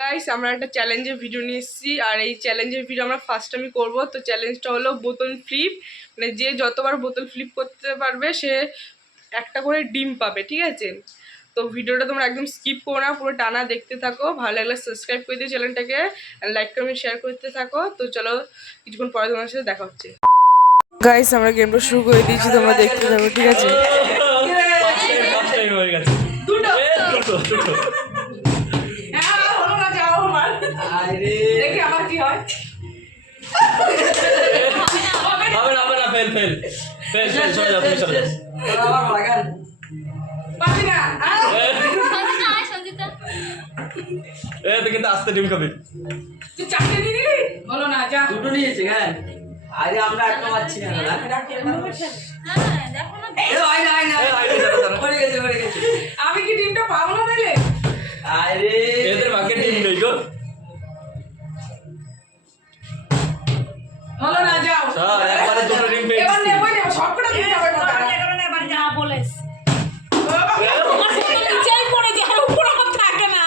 Guys আমরা একটা চ্যালেঞ্জের ভিডিও নিয়ে এসেছি আর এই চ্যালেঞ্জের ভিডিও আমরা ফার্স্ট আমি করব। তো চ্যালেঞ্জটা হলো বোতল ফ্লিপ, মানে যে যতবার বোতল ফ্লিপ করতে পারবে সে একটা করে ডিম পাবে, ঠিক আছে? তো ভিডিওটা তোমরা একদম স্কিপ করো না, পুরো টানা দেখতে থাকো। ভালো লাগলে সাবস্ক্রাইব করে দিও চ্যানেলটাকে, লাইক কমেন্ট শেয়ার করতে থাকো। তো চলো কিছুক্ষণ পরে তোমার সাথে দেখা হচ্ছে। গাইস আমরা গেমটা শুরু করে দিয়েছি, তোমরা দেখতে থাকো, ঠিক আছে? দেখি আমার কি হয়। হবে না ফেল সরে যাও, তুমি সরে যাও। আমার বাগান পারি না। তুই কিন্তু আস্তে ডিম খাবি। তুই চারটে দিয়ে দিলি? বলো না, যা। দুটো নিয়েছে হ্যাঁ। আরে আমরা একটা পাচ্ছি না না। পড়ে গেছে। আমি কি ডিমটা পাবো না তাহলে? আরে এদের ভাগ্যে ডিম নেই গো। বলো না, যাও। একবারে দুটো ডিম পেয়ে এবার গেছি। নেবো সবকটা দিয়ে যাবে কথা। যা বলেস আমার বোতল নিচেই পড়ে যায়, উপরে আর থাকে না।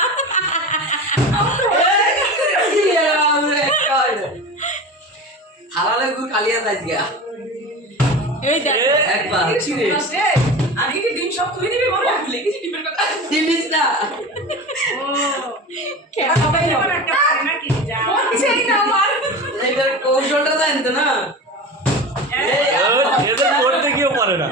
হালালে গুড় কালিয়া যাইছে এই দেখ একবার ছিড়ে এই, আমি কি ডিম সব খুলে দিবি? বলো, ভুলে গেছি ডিমের কথা। জিনিস না ও কেন হবে এবার একটা পারে নাকি? যাও। বলছেই না আমার। এইবার কৌশলটা জানতো না। এদের করতে কেউ পারে না।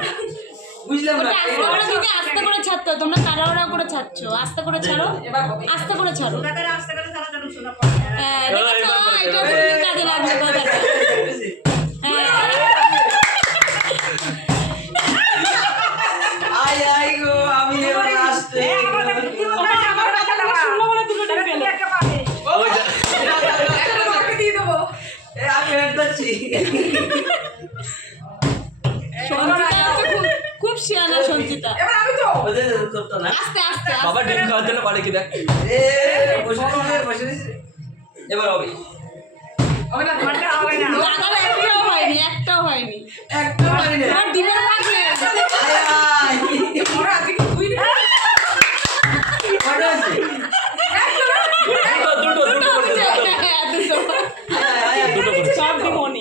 বুঝলাম না। ওটা আস্তে করে দিদি, আস্তে করে ছাড়তে হয়। তোমরা তাড়াহুড়া করে ছাড়ছো, আস্তে করে ছাড়ো, এবার হবে। আস্তে করে ছাড়ো। আস্তে করে ছাড়া যেন শোনা পড়ে। হ্যাঁ দেখেছো, এটা খুব কাজে লাগবে কথাটা। আয় আয় গো আমি এবার আসতে আমার কথা না শুনলো বলে দুটো ডিম পেলো। একটা পাবে। ওই যে একটা তোমাকে দিয়ে দেবো। এ আমি হেড দিচ্ছি সঞ্চিতা হচ্ছে খুব শিয়ানা সঞ্চিতা। এবার আমি তো। ওদের তো না আস্তে আস্তে বাবা ডিম খাওয়ার জন্য পারে কি দেখ। এ বসে দিছে এবার হবে হবে না, তোমারটা হবে না। দাদার একটাও হয়নি। একটা পারি না আর ডিমের ভাগ নেই। আয় আয় ওরা আজকে দুই দিন। কটা আছে দুটো করতে দাও। হ্যাঁ, দুটো। আয় আয় আয় দুটো করতে সব ডিম অনি।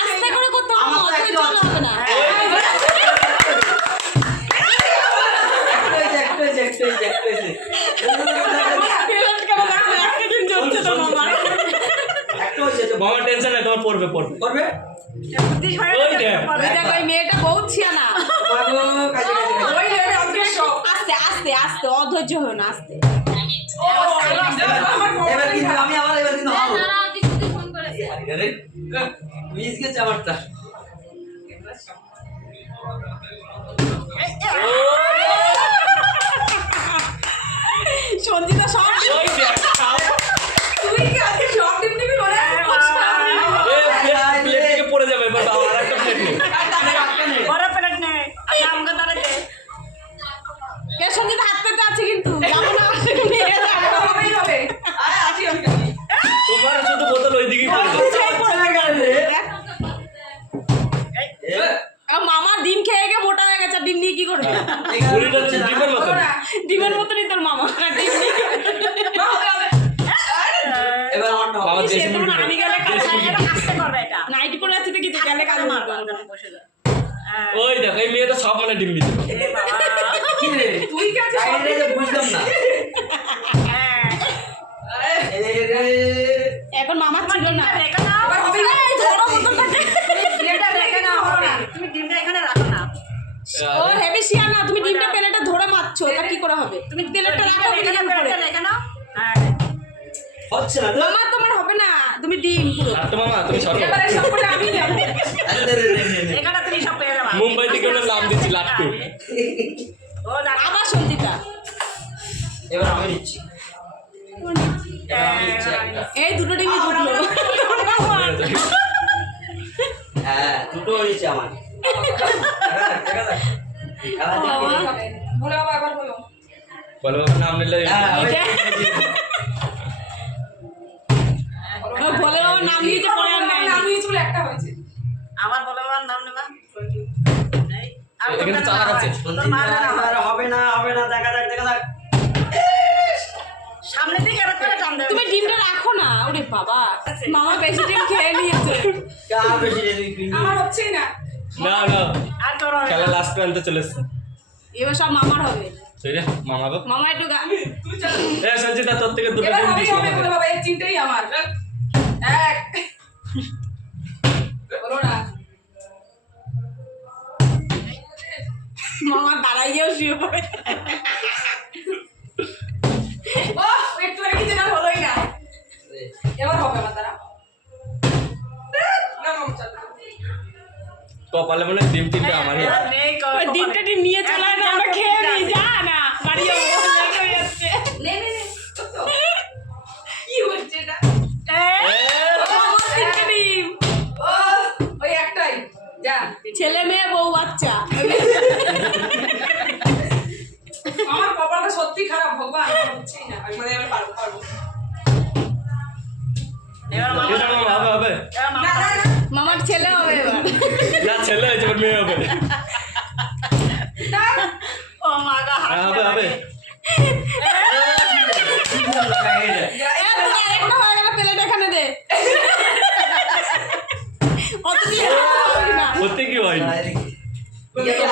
আস্তে করে করতে হবে, আমার তো অত একটা জল হবে না। একটা হয়েছে একটা হয়েছে তো মামা টেনশন নাই, তোমার পড়বে করবে ওই দেখ। ওই দেখো, ওই মেয়েটা বহুত শিয়ানা। বাবু কাজে ওই নেবে আজকে সব। আস্তে আস্তে আস্তে, অধৈর্য হয়েও না, আস্তে। ও, আমার এবার কিন্তু আমি আবার এবার কিন্তু হবো দাঁড়াও, কিছুতে ফোন করেছে। আরে মিস গেছে আমারটা সঞ্জিতা সব ওই দেখ খাও। তুই কি আজকে সব ডিম নিবি বলে? প্লেট থেকে পড়ে যাবে, এবার আর একটা প্লেট নেই। এর সঞ্জিতা হাত পেতে আছে কিন্তু যাবো না, নিয়ে যাবো। হবেই হবে। আরে আছি আমি কাছে। তোমার শুধু বোতল ওই দিকেই পড়বে। আর মামা ডিম খেয়ে গিয়ে মোটা হয়ে গেছে, ডিম নিয়ে কি করবে? পুরিটা তো ডিমের মতো। ডিমের মতনই তোর মামা, ডিম নিয়ে কি করবে? হবে হবে। এবার আমারটা হবে বাবা দেশি সে মুরগি তখন আমি গেলে কাজ দেশি নাইটি পরে আছে তো কিছু গেলে কাজ মারবো। ওই দেখ, এই মেয়ে তো সব মানে ডিম দিতে। কি রে তুই কি আজকে সব আরে ডিম রে বুঝলাম না এখন মামা ছিল না। এবার হবে না। এই ধরো বোতলটাকে। এটা রেখে নাও, হবে না। ও হেভি শিয়ানা, তুমি ডিমটা প্লেটে ধরে মারছো, তা কি করে হবে? তুমি প্লেটটা রাখো প্লেটের উপরে। হচ্ছে না তো মামা তোমার হবে না, তুমি ডিম পুরো। আর তো মামা তুমি সরো। এবারে সব করে আমি নেবো। আরে রে মুম্বাই থেকে ওটা নাম দিচ্ছি লাট্টু। আবার সঞ্জিতা। এবার আমি নিচ্ছি এবার আমি নিচ্ছি একটা। এই দুটো ডিমই জুটলো। হ্যাঁ দুটো হয়েছে আমার দেখা যাক বলে বাবা আবার বলো। বলো বাবার নাম নিলে হ্যাঁ ও বলে বাবার নাম নিয়েছে, পরে আর নাই। আমি চলে একটা হয়েছে। আমার বলে বাবার নাম নেবা এখানে চালাক আছে। আর হবে না দেখা যাক সামনে থেকে এরকম করে টান দেবে। তুমি ডিমটা রাখো না। ওরে বাবা, মামা বেশি ডিম খেয়ে নিয়েছে। কার বেশি রে তুই পিন্ডি আমার হচ্ছেই না। না না আর তোর হবে খেলা না। লাস্ট প্রান্তে চলে এসছে। এবার সব মামার হবে। সেই রে মামা গো। মামা একটু গা। এ সঞ্চিতা তোর থেকে দুটো এবার ডিম হবেই দিস হবে বলে আমাকে। বাবা, এই চিন্তাই আমার। এক বলো না। মামা দাঁড়াই গিয়েও শুয়ে পড়ে। ও একটু আগে যেটা হলোই না, এবার হবে আমার দ্বারা। না মামা চাল। কপালে মনে হয় ডিম তিনটা আমারই আছে। নেই কর। ডিমটা ডিম নিয়ে চলে না, আমরা খেয়ে নিই। যা না, বাড়ি যাবো। লেট হয়ে যাচ্ছে। নে নে নে তো। কি হচ্ছে এটা? মামার তিনটে ডিম। ও ওই একটাই যা। ছেলে মেয়ে বউ বাচ্চা। আমার কপালটা সত্যি খারাপ, ভগবান আমার হচ্ছেই না। আমি মানে এবার পারবো। এবার এটা মামা হবে হবে। না না না মামার ছেলে হবে এবার। না ছেলে হয়েছে এবার মেয়ে হবে। না। ও মা গা, হ্যাঁ, হাসি হবে হবে। লাগে। আরেকটা হয়ে গেল, প্লেট এখানে দে। অত দিয়ে না। ওতে কি হয়নি? ইয়ে তো